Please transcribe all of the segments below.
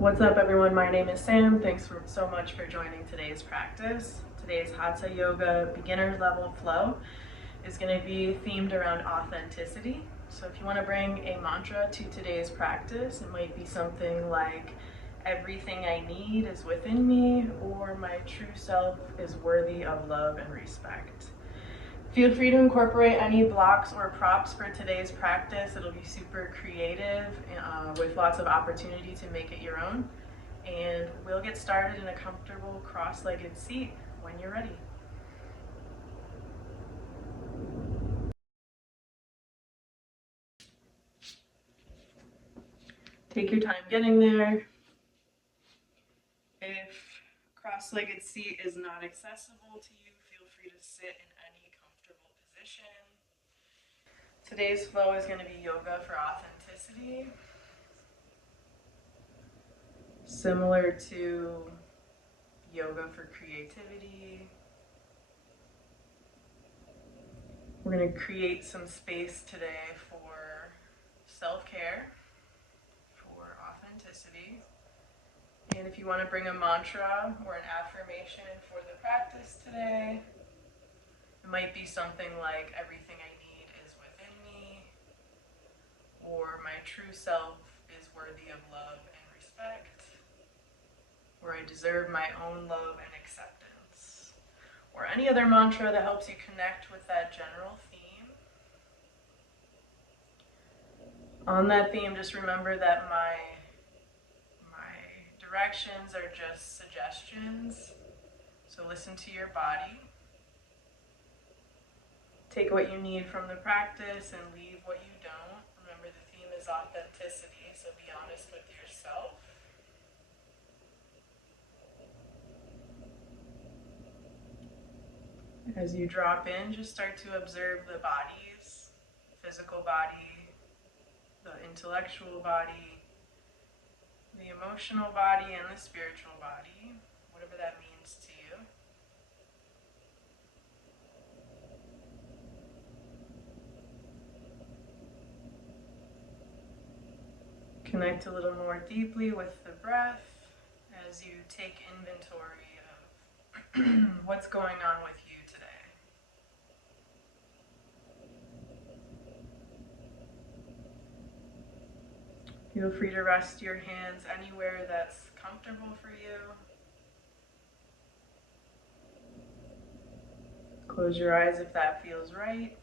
What's up, everyone? My name is Sam. Thanks so much for joining today's practice. Today's Hatha Yoga beginner's level flow is going to be themed around authenticity. So if you want to bring a mantra to today's practice, it might be something like, everything I need is within me, or my true self is worthy of love and respect. Feel free to incorporate any blocks or props for today's practice. It'll be super creative with lots of opportunity to make it your own. And we'll get started in a comfortable cross-legged seat when you're ready. Take your time getting there. If cross-legged seat is not accessible to you, feel free to sit in any comfortable position. Today's flow is going to be yoga for authenticity. Similar to yoga for creativity. We're going to create some space today for self-care, for authenticity. And if you want to bring a mantra or an affirmation for the practice today, it might be something like, everything I need is within me, or my true self is worthy of love and respect, or I deserve my own love and acceptance, or any other mantra that helps you connect with that general theme. On that theme, just remember that my directions are just suggestions, so listen to your body. Take what you need from the practice and leave what you don't. Remember, the theme is authenticity, so be honest with yourself. As you drop in, just start to observe the bodies, physical body, the intellectual body, the emotional body, and the spiritual body, whatever that means to you. Connect a little more deeply with the breath as you take inventory of what's going on with you today. Feel free to rest your hands anywhere that's comfortable for you. Close your eyes if that feels right.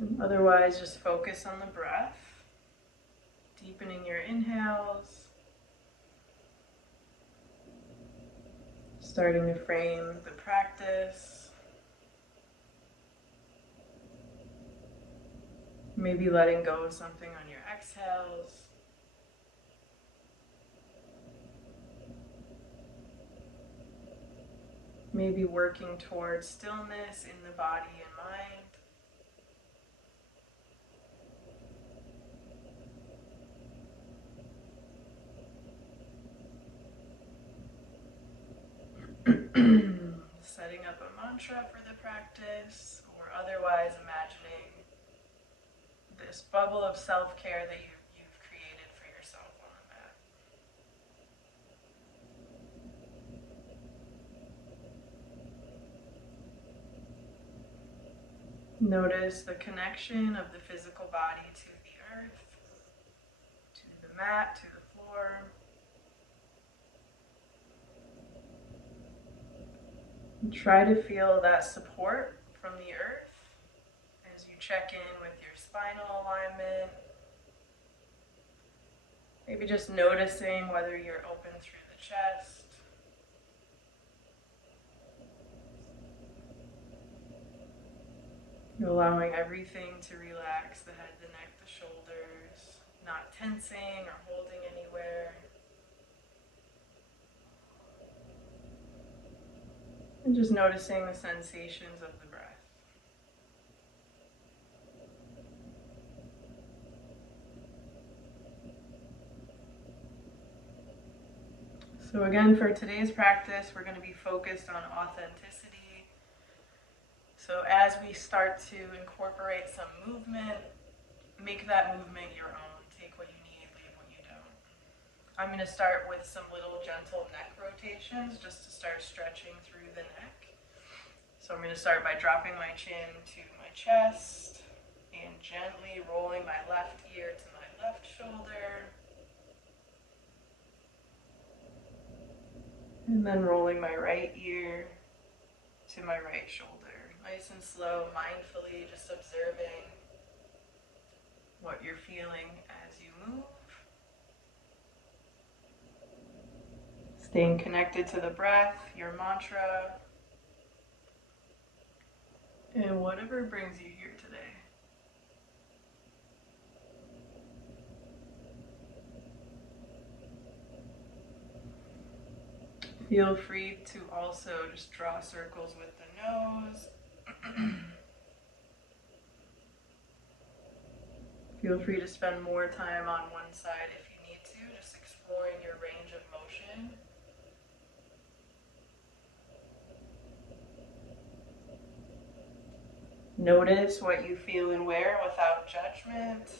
And otherwise, just focus on the breath, deepening your inhales, starting to frame the practice. Maybe letting go of something on your exhales. Maybe working towards stillness in the body and mind. Setting up a mantra for the practice, or otherwise imagining this bubble of self-care that you've created for yourself on the mat. Notice the connection of the physical body to the earth, to the mat, to the floor. And try to feel that support from the earth as you check in with your spinal alignment. Maybe just noticing whether you're open through the chest. You're allowing everything to relax, the head, the neck, the shoulders, not tensing or holding anywhere. And just noticing the sensations of the breath. So again, for today's practice, we're going to be focused on authenticity. So as we start to incorporate some movement, make that movement your own. Take what you need, leave what you don't. I'm going to start with some little gentle neck rotations just to start stretching through the neck. So I'm going to start by dropping my chin to my chest and gently rolling my left ear to my left shoulder. And then rolling my right ear to my right shoulder. Nice and slow, mindfully, just observing what you're feeling as you move. Staying connected to the breath, your mantra, and whatever brings you here today. Feel free to also just draw circles with the nose. Feel free to spend more time on one side if you need to, just exploring your range of motion. Notice what you feel and where without judgment,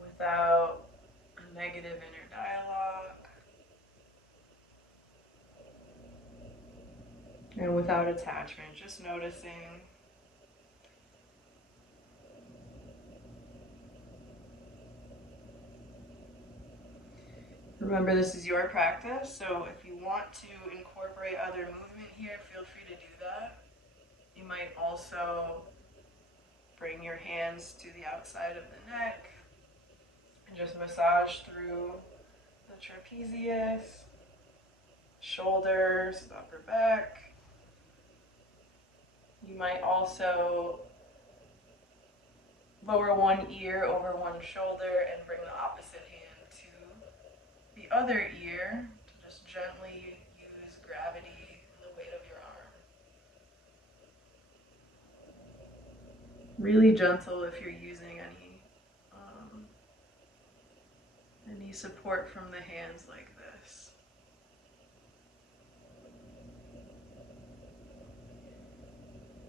without a negative inner dialogue, and without attachment, just noticing. Remember, this is your practice, so if you want to incorporate other movement here, feel free to do that. You might also bring your hands to the outside of the neck and just massage through the trapezius, shoulders, the upper back. You might also lower one ear over one shoulder and bring the opposite hand to the other ear to just gently use gravity and the weight of your arm. Really gentle if you're using any support from the hands like this.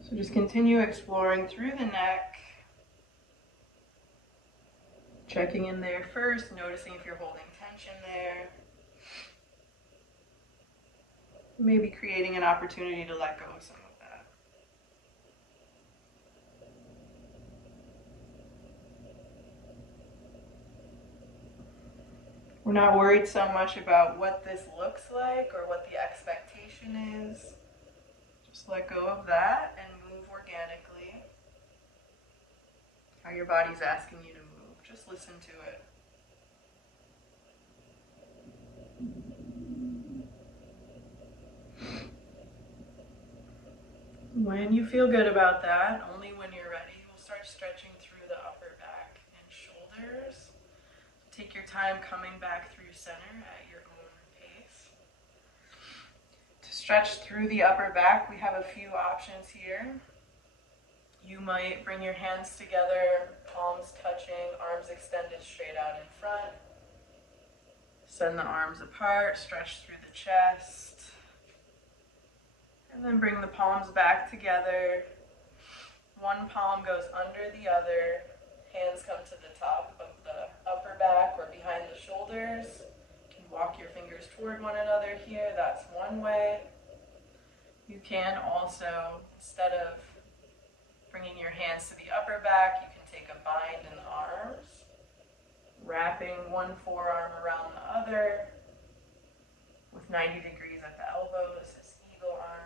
So just continue exploring through the neck, checking in there first, noticing if you're holding tension there. Maybe creating an opportunity to let go of some of that. We're not worried so much about what this looks like or what the expectation is. Just let go of that and move organically. How your body's asking you to move. Just listen to it. When you feel good about that, only when you're ready, we'll start stretching through the upper back and shoulders. Take your time coming back through center at your own pace. To stretch through the upper back, we have a few options here. You might bring your hands together, palms touching, arms extended straight out in front. Send the arms apart, stretch through the chest. And then bring the palms back together. One palm goes under the other. Hands come to the top of the upper back or behind the shoulders. You can walk your fingers toward one another here. That's one way. You can also, instead of bringing your hands to the upper back, you can take a bind in the arms, wrapping one forearm around the other with 90 degrees at the elbows as eagle arms.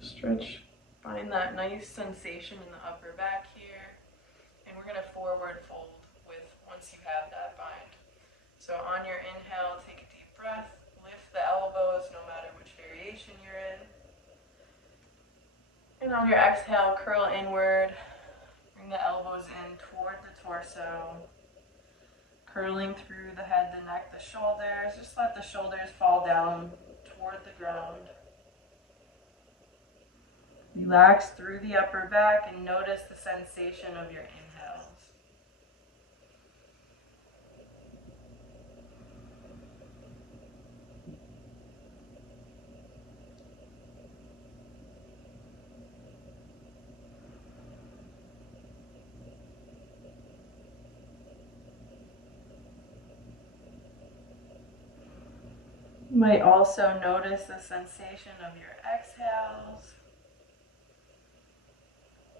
Stretch, find that nice sensation in the upper back here, and we're going to forward fold once you have that bind. So on your inhale, take a deep breath, lift the elbows no matter which variation you're in. And on your exhale, curl inward, bring the elbows in toward the torso, curling through the head, the neck, the shoulders. Just let the shoulders fall down toward the ground. Relax through the upper back and notice the sensation of your inhales. You might also notice the sensation of your exhales,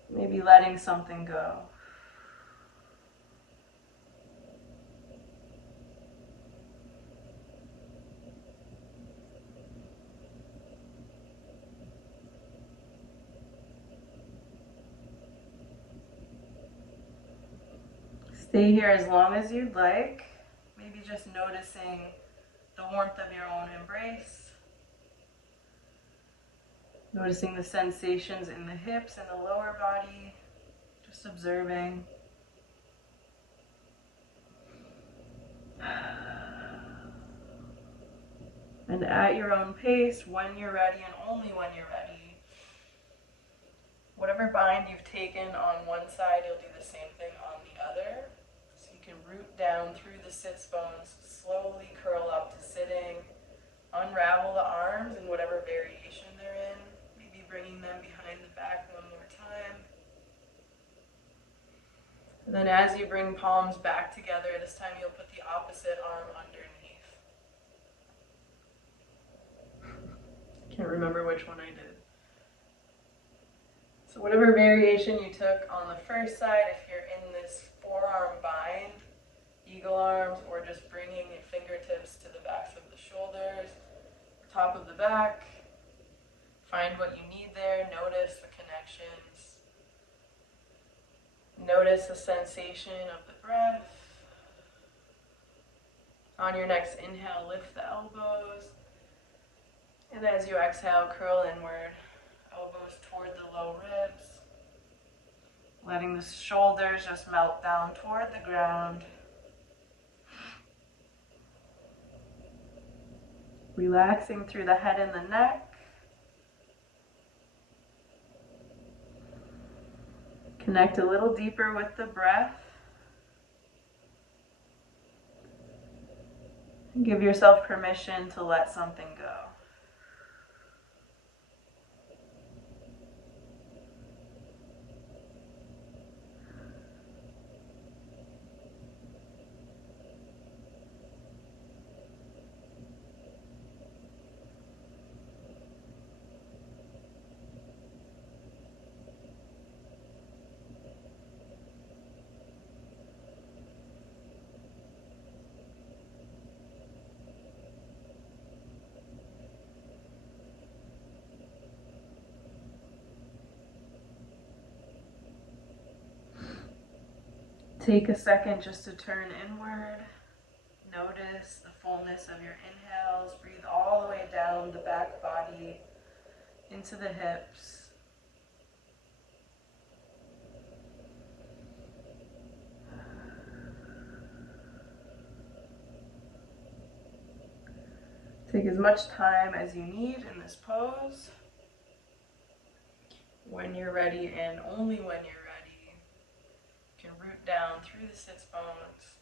maybe letting something go. Stay here as long as you'd like, maybe just noticing the warmth of your own embrace, noticing the sensations in the hips and the lower body, just observing. And at your own pace, when you're ready and only when you're ready, whatever bind you've taken on one side, you'll do the same thing on the other. So you can root down through the sits bones, slowly curl up to sitting, unravel the arms in whatever variation they're in, maybe bringing them behind the back one more time. And then as you bring palms back together, this time you'll put the opposite arm underneath. Can't remember which one I did. So whatever variation you took on the first side, if you're in this forearm bind, eagle arms, or just bringing your fingertips to the backs of the shoulders, top of the back, find what you need there, notice the connections, notice the sensation of the breath. On your next inhale, lift the elbows. And as you exhale, curl inward, elbows toward the low ribs, letting the shoulders just melt down toward the ground. Relaxing through the head and the neck. Connect a little deeper with the breath. And give yourself permission to let something go. Take a second just to turn inward. Notice the fullness of your inhales. Breathe all the way down the back body into the hips. Take as much time as you need in this pose. When you're ready and only when you're ready, you can root down through the sits bones.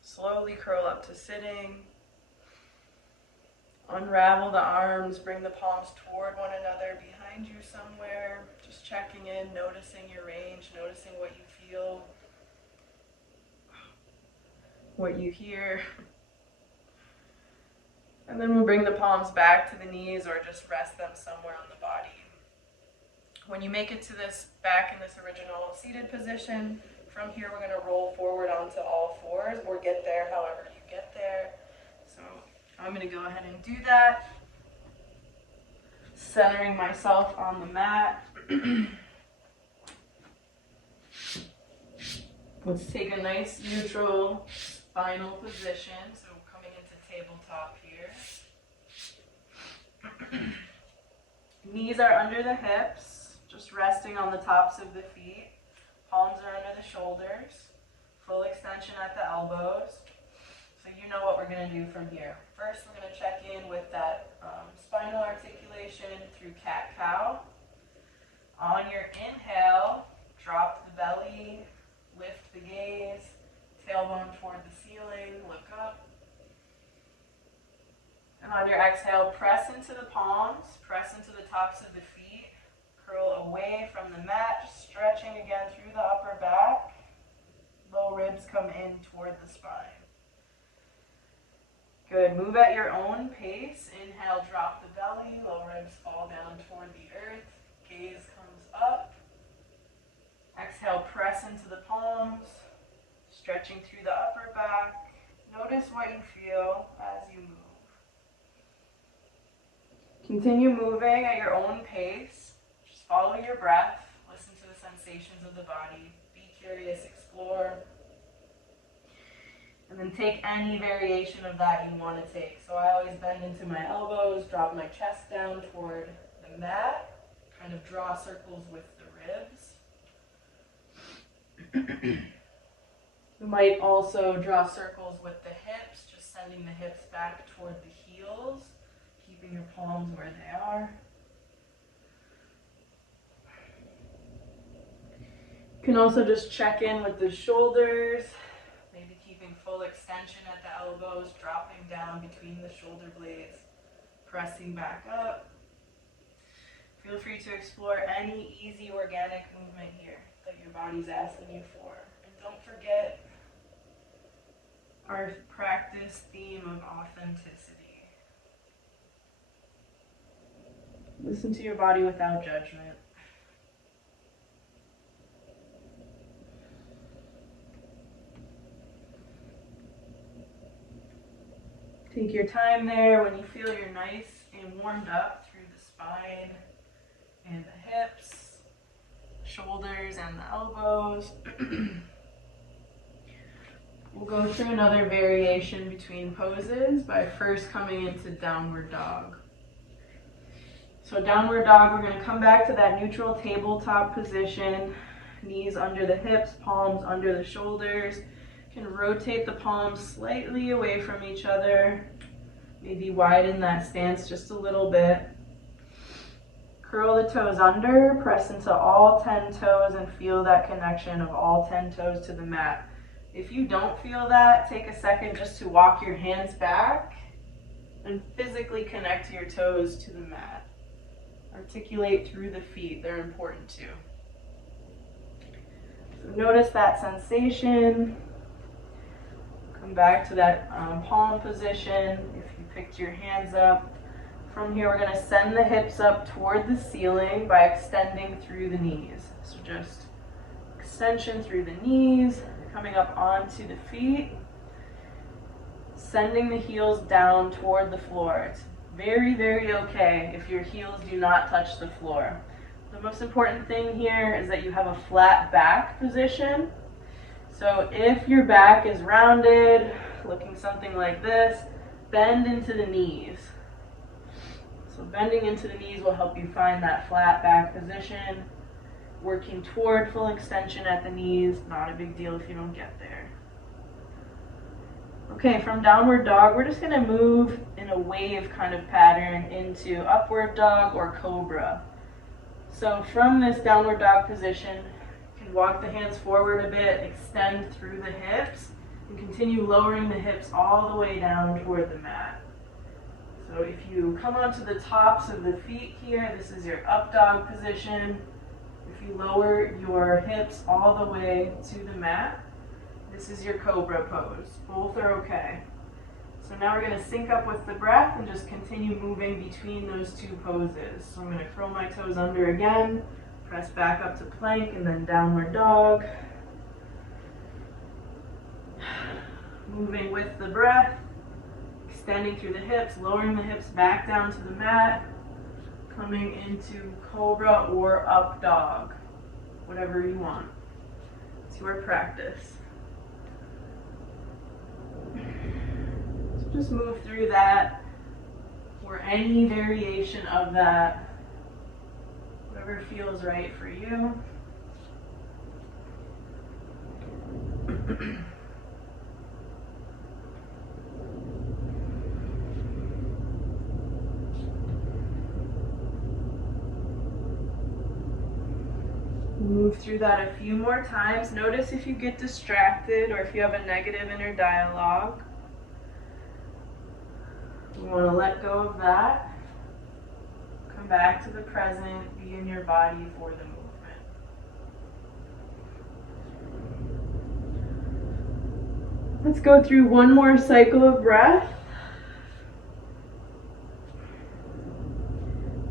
Slowly curl up to sitting. Unravel the arms, bring the palms toward one another behind you somewhere. Just checking in, noticing your range, noticing what you feel, what you hear. And then we'll bring the palms back to the knees or just rest them somewhere on the body. When you make it to this back in this original seated position, from here we're going to roll forward onto all fours or get there however you get there. So I'm going to go ahead and do that. Centering myself on the mat. Let's take a nice neutral spinal position. So coming into tabletop here. Knees are under the hips, just resting on the tops of the feet. Palms are under the shoulders. Full extension at the elbows. So you know what we're going to do from here. First, we're going to check in with that spinal articulation through cat-cow. On your inhale, drop the belly, lift the gaze, tailbone toward the ceiling, look up. And on your exhale, press into the palms, press into the tops of the feet, curl away from the mat, stretching again through the upper back. Low ribs come in toward the spine. Good. Move at your own pace. Inhale, drop the belly, low ribs fall down toward the earth, gaze comes up. Exhale, press into the palms, stretching through the upper back. Notice what you feel as you move. Continue moving at your own pace. Just follow your breath. Listen to the sensations of the body. Be curious, explore. And then take any variation of that you want to take. So I always bend into my elbows, drop my chest down toward the mat, kind of draw circles with the ribs. You might also draw circles with the hips, just sending the hips back toward the heels, keeping your palms where they are. You can also just check in with the shoulders, maybe keeping full extension at the elbows, dropping down between the shoulder blades, pressing back up. Feel free to explore any easy organic movement here that your body's asking you for. And don't forget our practice theme of authenticity. Listen to your body without judgment. Take your time there when you feel you're nice and warmed up through the spine and the hips, shoulders and the elbows. We'll go through another variation between poses by first coming into downward dog. So downward dog, we're going to come back to that neutral tabletop position, knees under the hips, palms under the shoulders. You can rotate the palms slightly away from each other, maybe widen that stance just a little bit. Curl the toes under, press into all 10 toes and feel that connection of all 10 toes to the mat. If you don't feel that, take a second just to walk your hands back and physically connect your toes to the mat. Articulate through the feet, they're important too. So notice that sensation. Come back to that palm position if you picked your hands up. From here, we're going to send the hips up toward the ceiling by extending through the knees. So just extension through the knees, coming up onto the feet, sending the heels down toward the floor. It's very, very okay if your heels do not touch the floor. The most important thing here is that you have a flat back position. So if your back is rounded, looking something like this, bend into the knees. So bending into the knees will help you find that flat back position. Working toward full extension at the knees, not a big deal if you don't get there. Okay, from downward dog, we're just going to move in a wave kind of pattern into upward dog or cobra. So from this downward dog position, you can walk the hands forward a bit, extend through the hips, and continue lowering the hips all the way down toward the mat. So if you come onto the tops of the feet here, this is your up dog position. If you lower your hips all the way to the mat, this is your cobra pose. Both are okay. So now we're going to sync up with the breath and just continue moving between those two poses. So I'm going to curl my toes under again, press back up to plank and then downward dog. Moving with the breath, extending through the hips, lowering the hips back down to the mat, coming into cobra or up dog, whatever you want. It's your practice. So just move through that, or any variation of that, whatever feels right for you. Move through that a few more times. Notice if you get distracted or if you have a negative inner dialogue. You want to let go of that. Come back to the present. Be in your body for the movement. Let's go through one more cycle of breath.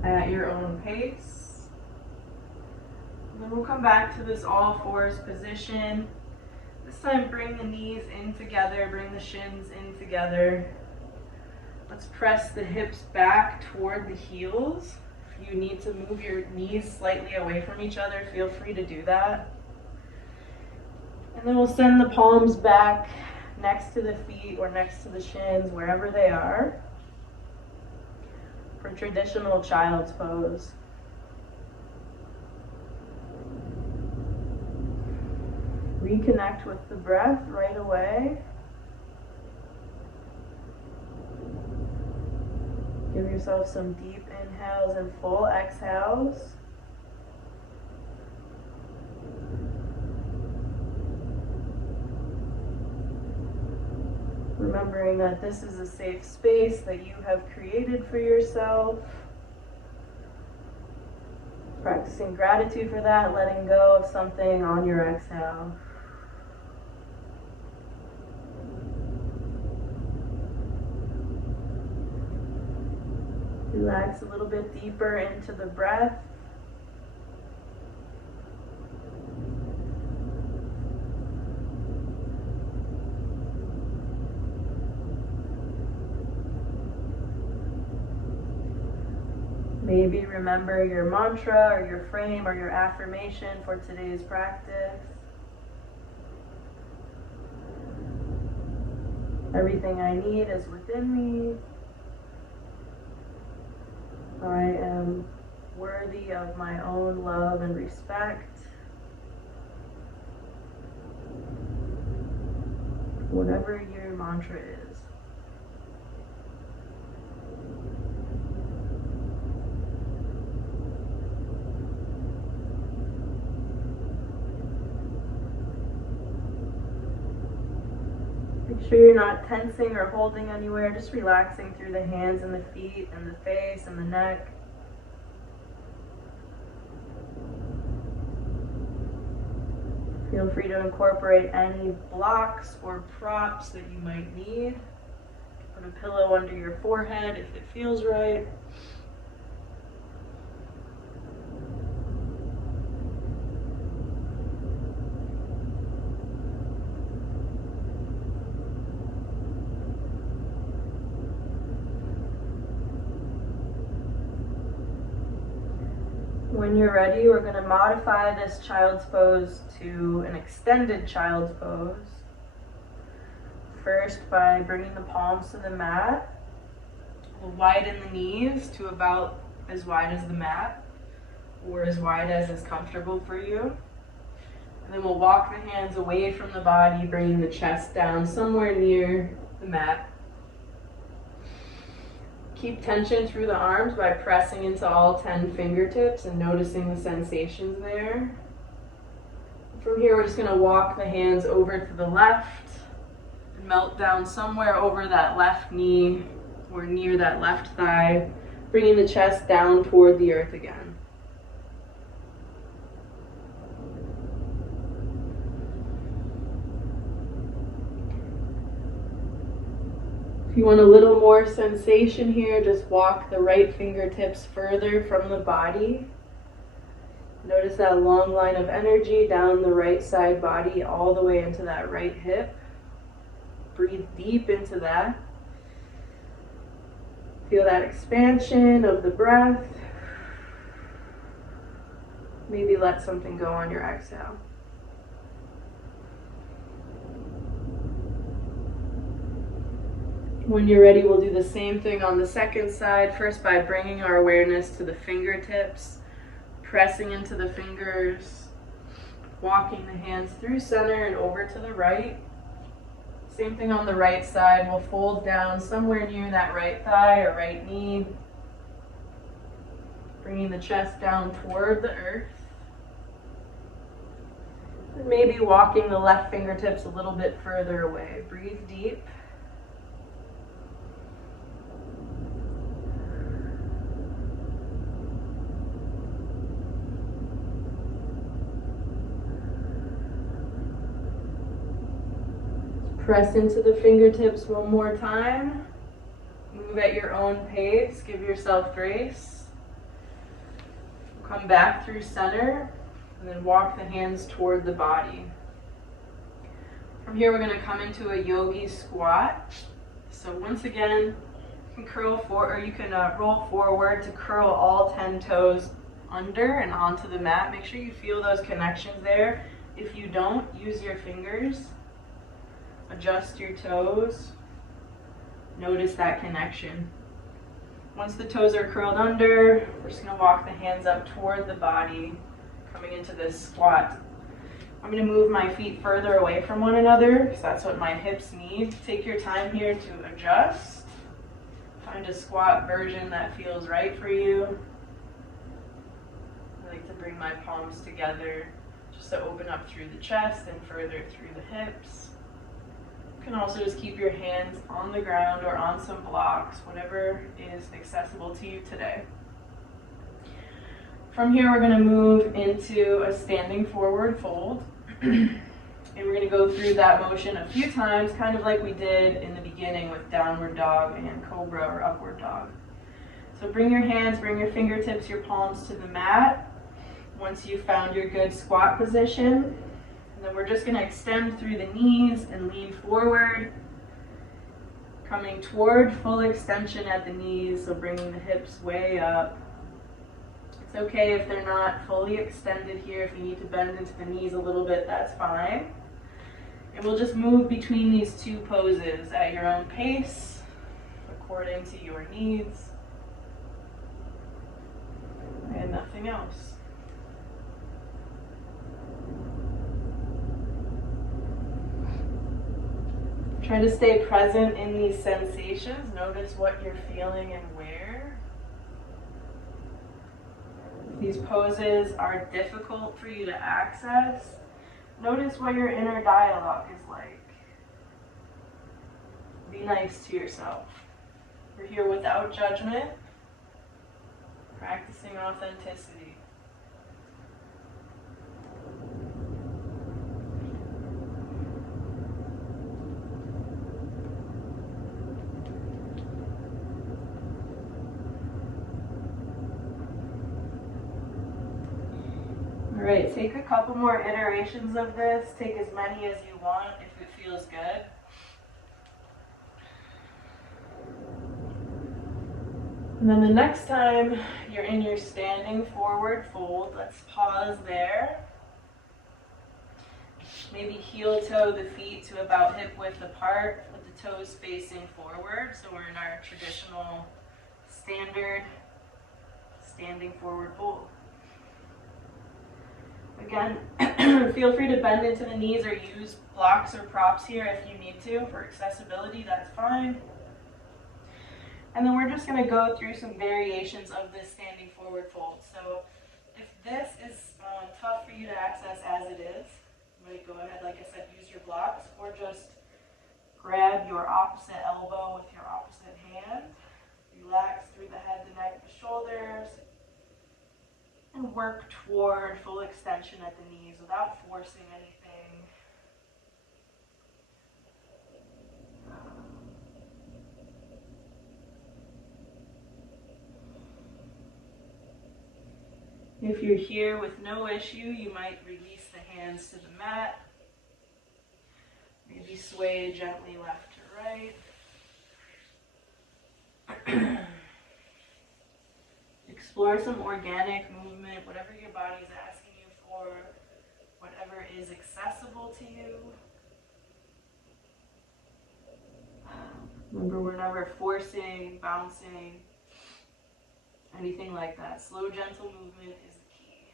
at your own pace. And then we'll come back to this all fours position. This time bring the knees in together, bring the shins in together. Let's press the hips back toward the heels. If you need to move your knees slightly away from each other, feel free to do that. And then we'll send the palms back next to the feet or next to the shins, wherever they are, for traditional child's pose. Reconnect with the breath right away. Give yourself some deep inhales and full exhales. Remembering that this is a safe space that you have created for yourself. Practicing gratitude for that, letting go of something on your exhale. Relax a little bit deeper into the breath. Maybe remember your mantra or your frame or your affirmation for today's practice. Everything I need is within me. I am worthy of my own love and respect. Whatever your mantra is. Make sure you're not tensing or holding anywhere, just relaxing through the hands and the feet and the face and the neck. Feel free to incorporate any blocks or props that you might need. Put a pillow under your forehead if it feels right. When you're ready, we're going to modify this child's pose to an extended child's pose. First, by bringing the palms to the mat, we'll widen the knees to about as wide as the mat, or as wide as is comfortable for you. And then we'll walk the hands away from the body, bringing the chest down somewhere near the mat. Keep tension through the arms by pressing into all 10 fingertips and noticing the sensations there. From here, we're just going to walk the hands over to the left and melt down somewhere over that left knee or near that left thigh, bringing the chest down toward the earth again. If you want a little more sensation here, just walk the right fingertips further from the body. Notice that long line of energy down the right side body all the way into that right hip. Breathe deep into that. Feel that expansion of the breath. Maybe let something go on your exhale. When you're ready, we'll do the same thing on the second side. First, by bringing our awareness to the fingertips, pressing into the fingers, walking the hands through center and over to the right. Same thing on the right side. We'll fold down somewhere near that right thigh or right knee, bringing the chest down toward the earth. And maybe walking the left fingertips a little bit further away. Breathe deep. Press into the fingertips one more time. Move at your own pace. Give yourself grace. Come back through center and then walk the hands toward the body. From here, we're going to come into a yogi squat. So once again, you can roll forward to curl all 10 toes under and onto the mat. Make sure you feel those connections there. If you don't, use your fingers. Adjust your toes. Notice that connection. Once the toes are curled under, we're just going to walk the hands up toward the body, coming into this squat. I'm going to move my feet further away from one another because that's what my hips need. Take your time here to adjust. Find a squat version that feels right for you. I like to bring my palms together just to open up through the chest and further through the hips. You can also just keep your hands on the ground or on some blocks, whatever is accessible to you today. From here, we're going to move into a standing forward fold. And we're going to go through that motion a few times, kind of like we did in the beginning with downward dog and cobra or upward dog. So bring your hands, bring your fingertips, your palms to the mat. Once you've found your good squat position, and then we're just going to extend through the knees and lean forward, coming toward full extension at the knees, so bringing the hips way up. It's okay if they're not fully extended here. If you need to bend into the knees a little bit, that's fine. And we'll just move between these two poses at your own pace, according to your needs, and nothing else. Try to stay present in these sensations. Notice what you're feeling and where. If these poses are difficult for you to access, notice what your inner dialogue is like. Be nice to yourself. We're here without judgment, practicing authenticity. All right, take a couple more iterations of this. Take as many as you want if it feels good. And then the next time you're in your standing forward fold, let's pause there. Maybe heel toe the feet to about hip width apart with the toes facing forward. So we're in our traditional standard standing forward fold. Again, feel free to bend into the knees or use blocks or props here if you need to. For accessibility, that's fine. And then we're just going to go through some variations of this standing forward fold. So if this is tough for you to access as it is, you might go ahead, like I said, use your blocks, or just grab your opposite elbow with your opposite hand. Relax through the head, the neck, the shoulders, and work toward full extension at the knees without forcing anything. If you're here with no issue, you might release the hands to the mat. Maybe sway gently left to right. Explore some organic movement, whatever your body's asking you for, whatever is accessible to you. Remember, we're never forcing, bouncing, anything like that. Slow, gentle movement is the key.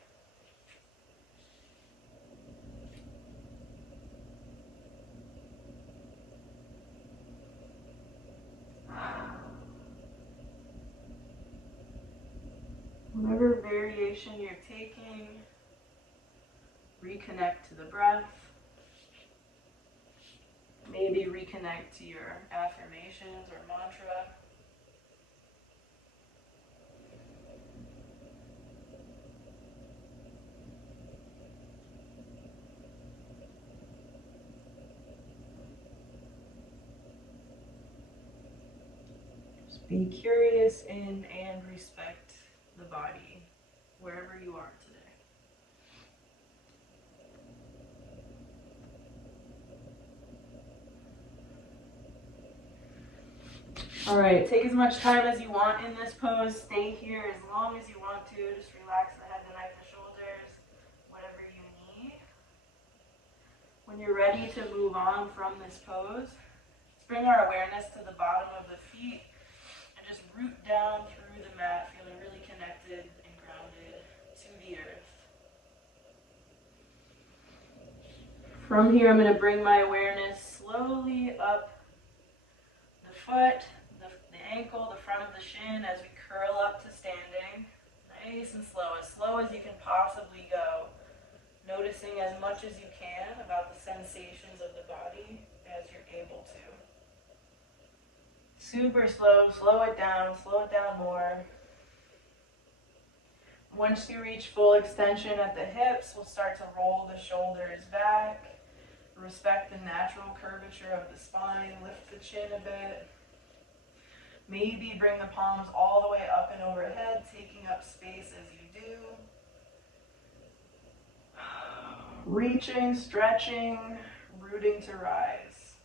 Whatever variation you're taking, reconnect to the breath. Maybe reconnect to your affirmations or mantra. Just be curious in and respect the body. wherever you are today. All right, take as much time as you want in this pose. Stay here as long as you want to. Just relax the head, the neck, the shoulders, whatever you need. When you're ready to move on from this pose, let's bring our awareness to the bottom of the feet and just root down through the mat, feeling really connected and grounded to the earth. From here, I'm going to bring my awareness slowly up the foot, the ankle, the front of the shin as we curl up to standing. Nice and slow as you can possibly go. Noticing as much as you can about the sensations of the body as you're able to. Super slow it down more. Once you reach full extension at the hips, we'll start to roll the shoulders back. Respect the natural curvature of the spine, lift the chin a bit. Maybe bring the palms all the way up and overhead, taking up space as you do. Reaching, stretching, rooting to rise.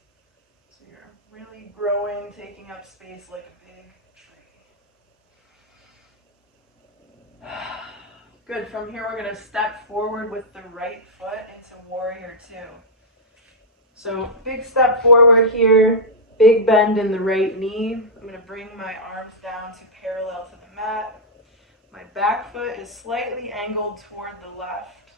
So you're really growing, taking up space like a big tree. Good, from here we're going to step forward with the right foot into warrior two. So big step forward here, big bend in the right knee. I'm going to bring my arms down to parallel to the mat. My back foot is slightly angled toward the left.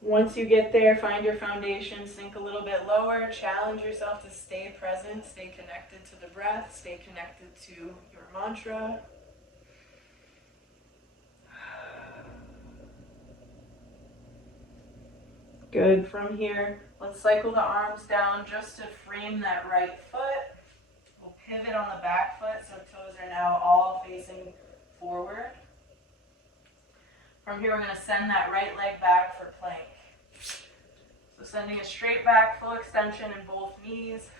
Once you get there, find your foundation, sink a little bit lower, challenge yourself to stay present, stay connected to the breath, stay connected to your mantra. Good. From here, let's cycle the arms down just to frame that right foot. We'll pivot on the back foot so toes are now all facing forward. From here, we're going to send that right leg back for plank. So sending a straight back, full extension in both knees.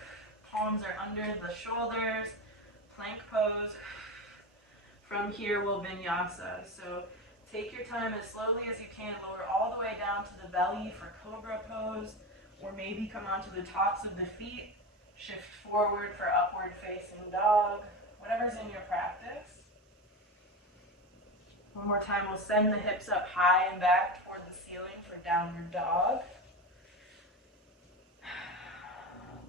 Palms are under the shoulders. Plank pose. From here, we'll vinyasa. So take your time as slowly as you can. Lower all the way down to the belly for cobra pose. Or maybe come onto the tops of the feet. Shift forward for upward facing dog. Whatever's in your practice. One more time, we'll send the hips up high and back toward the ceiling for downward dog.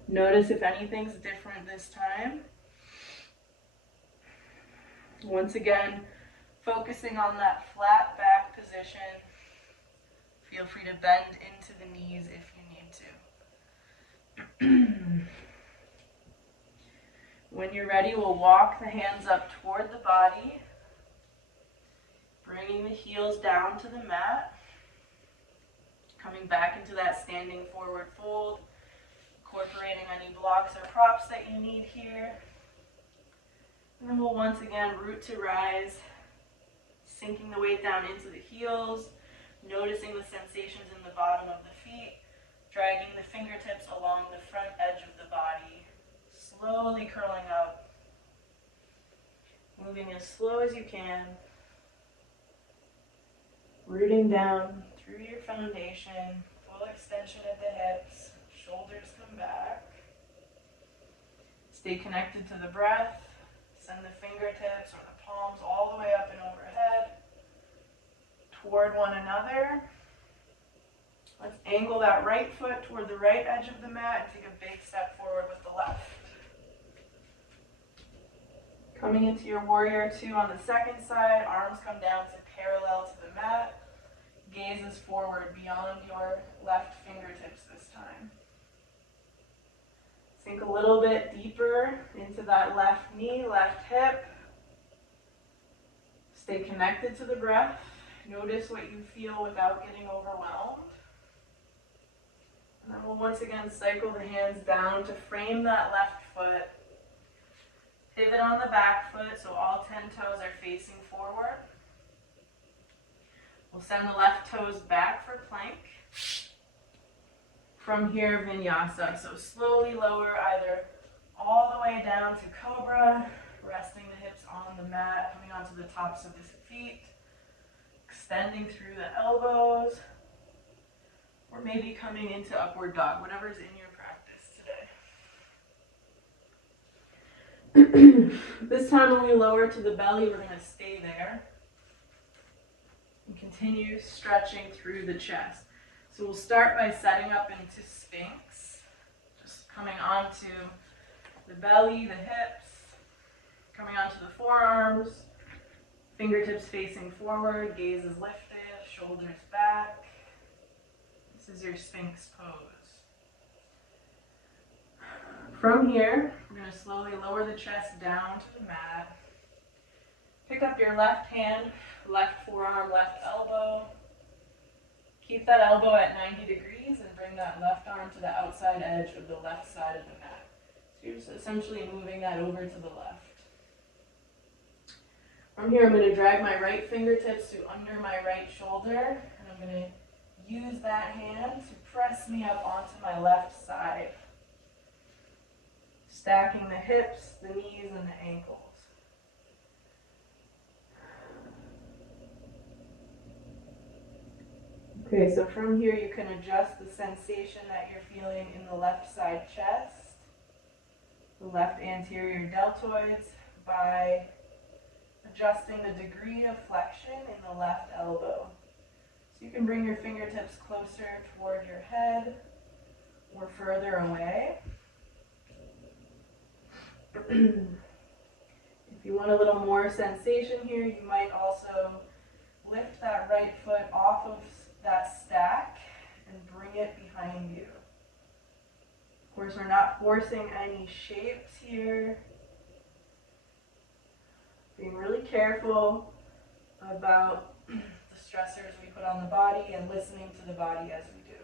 Notice if anything's different this time. Once again, focusing on that flat back position. Feel free to bend into the knees if you need to. When you're ready, we'll walk the hands up toward the body. Bringing the heels down to the mat. Coming back into that standing forward fold. Incorporating any blocks or props that you need here. And then we'll once again root to rise. Sinking the weight down into the heels. Noticing the sensations in the bottom of the feet. Dragging the fingertips along the front edge of the body. Slowly curling up. Moving as slow as you can. Rooting down through your foundation, full extension at the hips, shoulders come back. Stay connected to the breath. Send the fingertips or the palms all the way up and overhead toward one another. Let's angle that right foot toward the right edge of the mat and take a big step forward with the left. Coming into your warrior two on the second side, arms come down to parallel to the mat. Gaze is forward beyond your left fingertips this time. Sink a little bit deeper into that left knee, left hip. Stay connected to the breath. Notice what you feel without getting overwhelmed. And then we'll once again cycle the hands down to frame that left foot. Pivot on the back foot so all 10 toes are facing forward. We'll send the left toes back for plank. From here, vinyasa. So slowly lower either all the way down to cobra, resting the hips on on the mat, coming onto the tops of the feet, extending through the elbows, or maybe coming into upward dog, whatever's in your practice today. This time when we lower to the belly, we're going to stay there and continue stretching through the chest. So we'll start by setting up into Sphinx, just coming onto the belly, the hips, coming onto the forearms, fingertips facing forward, gaze is lifted, shoulders back. This is your Sphinx pose. From here, we're going to slowly lower the chest down to the mat. Pick up your left hand, left forearm, left elbow. Keep that elbow at 90 degrees and bring that left arm to the outside edge of the left side of the mat. So you're just essentially moving that over to the left. From here, I'm going to drag my right fingertips to under my right shoulder, and I'm going to use that hand to press me up onto my left side, stacking the hips, the knees, and the ankles. Okay, so from here you can adjust the sensation that you're feeling in the left side chest, the left anterior deltoids, by adjusting the degree of flexion in the left elbow. So you can bring your fingertips closer toward your head or further away. If you want a little more sensation here, you might also lift that right foot off of that stack and bring it behind you. Of course, we're not forcing any shapes here. Being really careful about the stressors we put on the body and listening to the body as we do.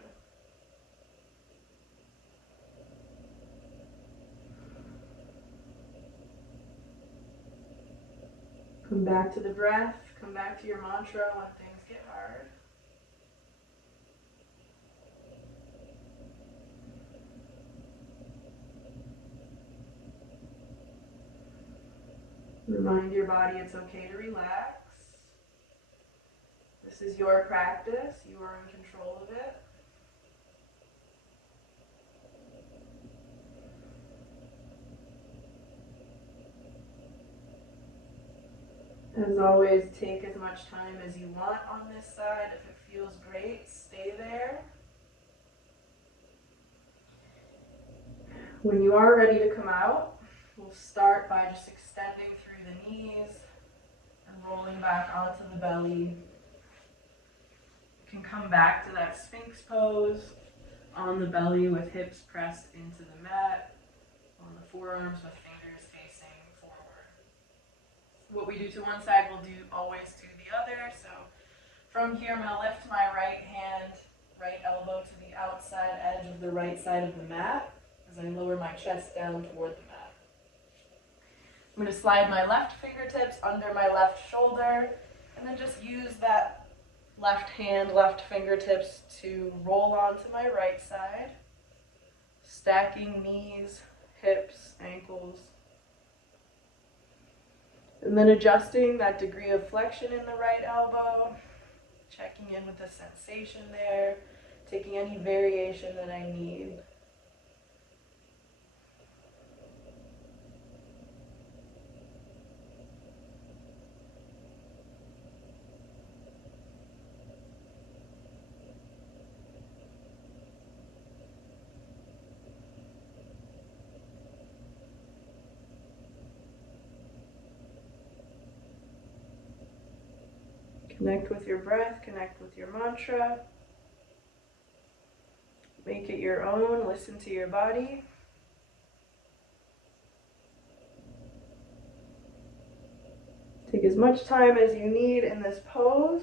Come back to the breath, come back to your mantra when things get hard. Remind your body it's okay to relax. This is your practice. You are in control of it. As always, take as much time as you want on this side. If it feels great, stay there. When you are ready to come out, we'll start by just extending through the knees and rolling back onto the belly. You can come back to that Sphinx pose on the belly with hips pressed into the mat, on the forearms with fingers facing forward. What we do to one side, we'll do always to the other. So from here, I'm going to lift my right hand, right elbow to the outside edge of the right side of the mat as I lower my chest down toward the mat. I'm going to slide my left fingertips under my left shoulder and then just use that left hand, left fingertips to roll onto my right side, stacking knees, hips, ankles, and then adjusting that degree of flexion in the right elbow, checking in with the sensation there, taking any variation that I need. Connect with your breath, connect with your mantra. Make it your own, listen to your body. Take as much time as you need in this pose.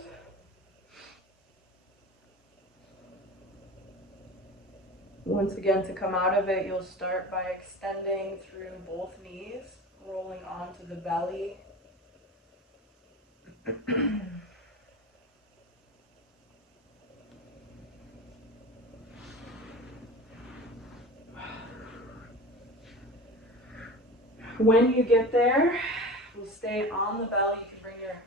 Once again, to come out of it, you'll start by extending through both knees, rolling onto the belly. When you get there, We'll stay on the belly. You can bring your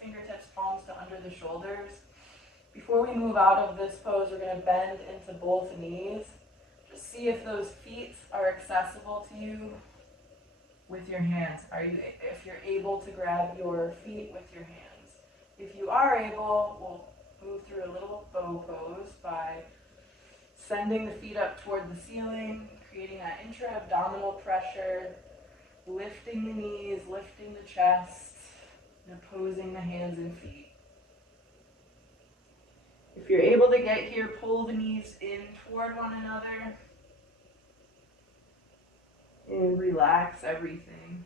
fingertips, palms to under the shoulders. Before we move out of this pose, we're going to bend into both knees. Just see if those feet are accessible to you with your hands. If you're able to grab your feet with your hands. If you are able, we'll move through a little bow pose by sending the feet up toward the ceiling, creating that intra-abdominal pressure, lifting the knees, lifting the chest, and opposing the hands and feet. If you're able to get here, pull the knees in toward one another and relax everything.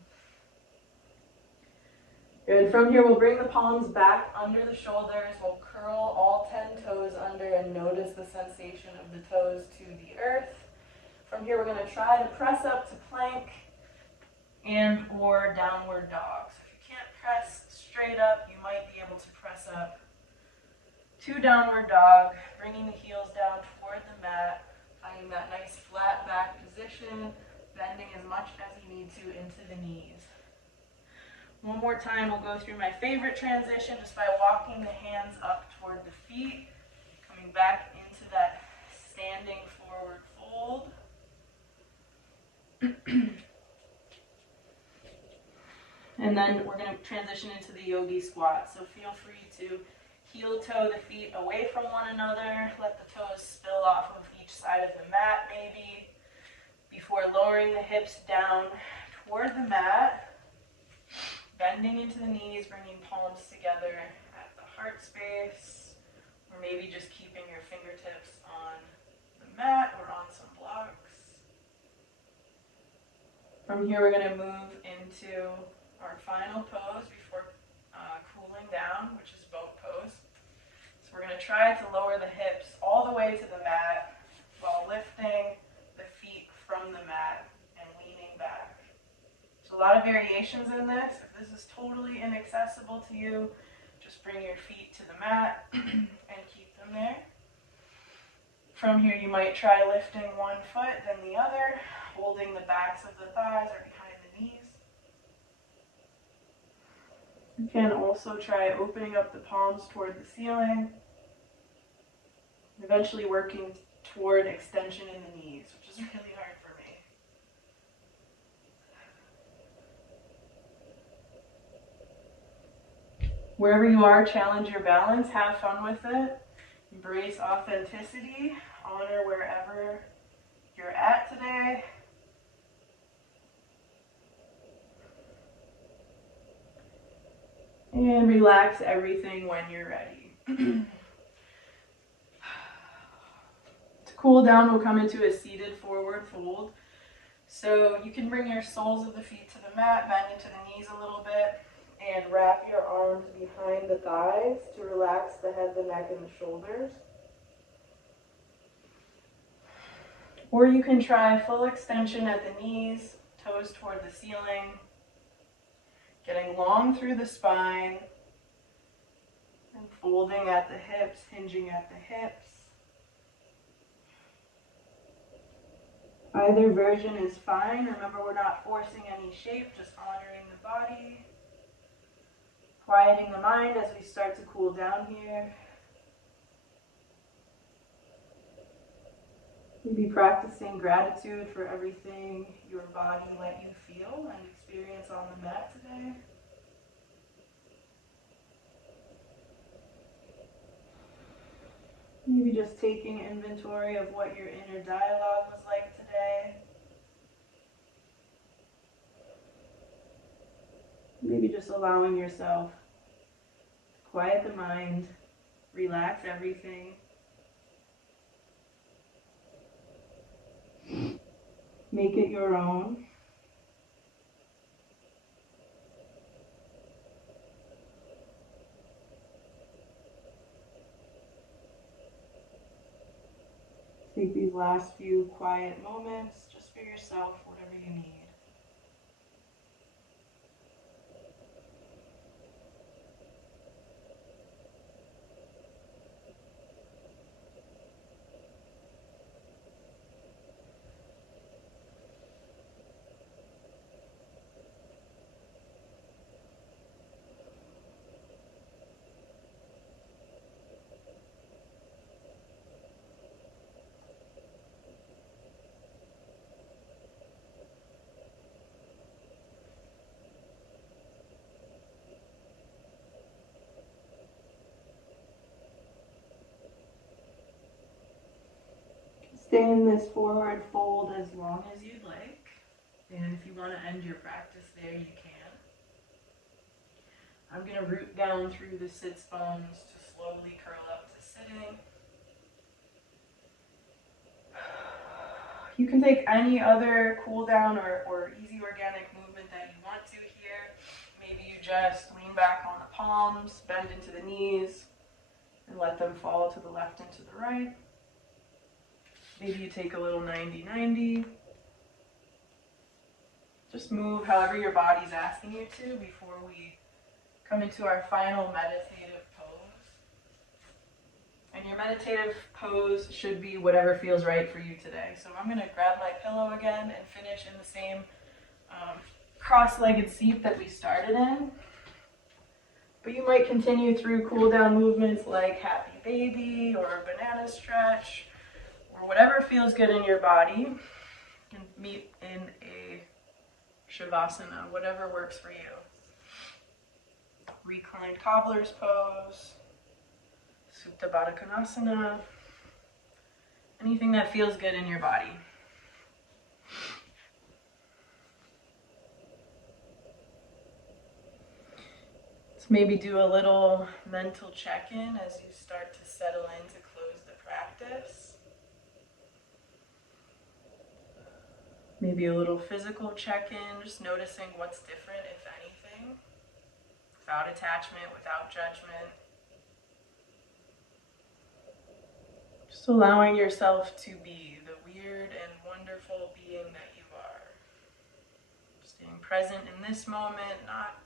And from here, we'll bring the palms back under the shoulders. We'll curl all 10 toes under and notice the sensation of the toes to the earth. From here, we're going to try to press up to plank and or downward dog. So if you can't press straight up, you might be able to press up to downward dog, bringing the heels down toward the mat, finding that nice flat back position, bending as much as you need to into the knees. One more time, we'll go through my favorite transition just by walking the hands up toward the feet, coming back into that standing forward fold. And then we're going to transition into the yogi squat. So feel free to heel toe the feet away from one another. Let the toes spill off of each side of the mat maybe, before lowering the hips down toward the mat. Bending into the knees, bringing palms together at the heart space, or maybe just keeping your fingertips on the mat or on some blocks. From here, we're going to move into our final pose before cooling down, which is boat pose. So we're going to try to lower the hips all the way to the mat while lifting the feet from the mat and leaning back. A lot of variations in this. If this is totally inaccessible to you, just bring your feet to the mat and keep them there. From here, you might try lifting one foot, then the other, holding the backs of the thighs or behind the knees. You can also try opening up the palms toward the ceiling, eventually working toward extension in the knees, which is really hard for me. Wherever you are, challenge your balance, have fun with it, embrace authenticity, honor wherever you're at today. And relax everything when you're ready. To cool down, we'll come into a seated forward fold. So you can bring your soles of the feet to the mat, bend into the knees a little bit, and wrap your arms behind the thighs to relax the head, the neck, and the shoulders. Or you can try full extension at the knees, toes toward the ceiling, getting long through the spine, and folding at the hips, hinging at the hips. Either version is fine. Remember, we're not forcing any shape, just honoring the body. Quieting the mind as we start to cool down here. Maybe practicing gratitude for everything your body let you feel and experience on the mat today. Maybe just taking inventory of what your inner dialogue was like today. Maybe just allowing yourself to quiet the mind, relax everything. Make it your own. Take these last few quiet moments just for yourself, whatever you need. Stay in this forward fold as long as you'd like. And if you want to end your practice there, you can. I'm going to root down through the sits bones to slowly curl up to sitting. You can take any other cool down or easy organic movement that you want to here. Maybe you just lean back on the palms, bend into the knees, and let them fall to the left and to the right. Maybe you take a little 90-90. Just move however your body's asking you to before we come into our final meditative pose. And your meditative pose should be whatever feels right for you today. So I'm going to grab my pillow again and finish in the same cross-legged seat that we started in. But you might continue through cool down movements like happy baby or a banana stretch or whatever feels good in your body. You can meet in a Shavasana, whatever works for you. Reclined cobbler's pose, Supta Baddha Konasana, anything that feels good in your body. Let's maybe do a little mental check-in as you start to settle in to close the practice. Maybe a little physical check-in, just noticing what's different, if anything, without attachment, without judgment. Just allowing yourself to be the weird and wonderful being that you are. Staying present in this moment, not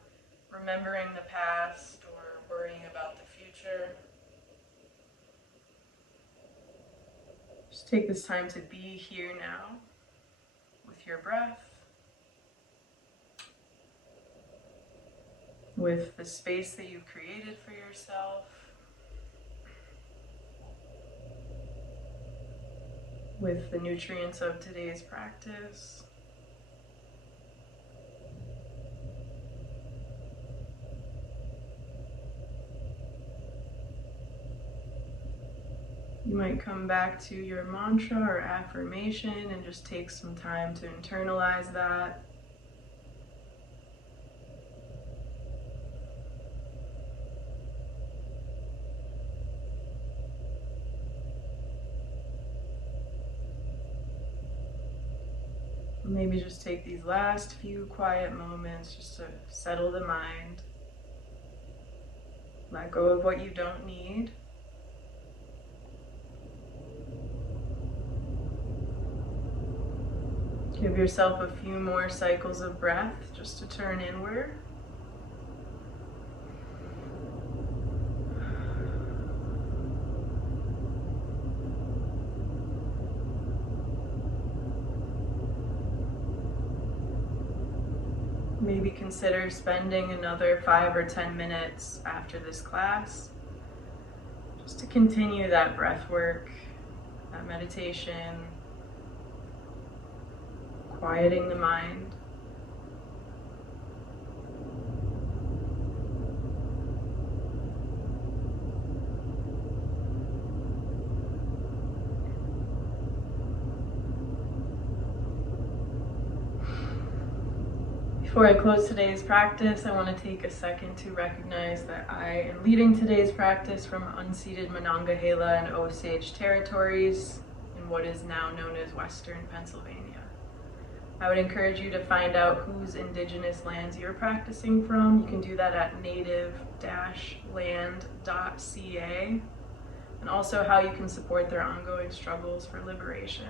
remembering the past or worrying about the future. Just take this time to be here now with your breath, with the space that you've created for yourself, with the nutrients of today's practice. You might come back to your mantra or affirmation and just take some time to internalize that. Maybe just take these last few quiet moments just to settle the mind. Let go of what you don't need. Give yourself a few more cycles of breath just to turn inward. Maybe consider spending another 5 or 10 minutes after this class just to continue that breath work, that meditation, quieting the mind. Before I close today's practice, I want to take a second to recognize that I am leading today's practice from unceded Monongahela and Osage territories in what is now known as Western Pennsylvania. I would encourage you to find out whose indigenous lands you're practicing from. You can do that at native-land.ca, and also how you can support their ongoing struggles for liberation.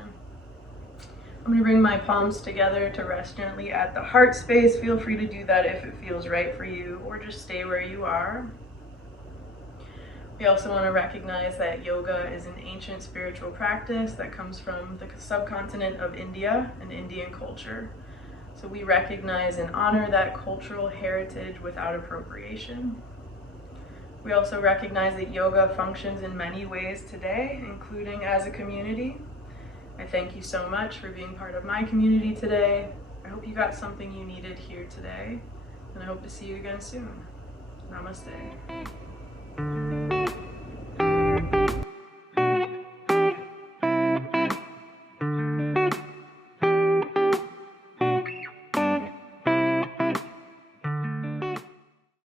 I'm going to bring my palms together to rest gently at the heart space. Feel free to do that if it feels right for you, or just stay where you are. We also want to recognize that yoga is an ancient spiritual practice that comes from the subcontinent of India and Indian culture. So we recognize and honor that cultural heritage without appropriation. We also recognize that yoga functions in many ways today, including as a community. I thank you so much for being part of my community today. I hope you got something you needed here today, and I hope to see you again soon. Namaste.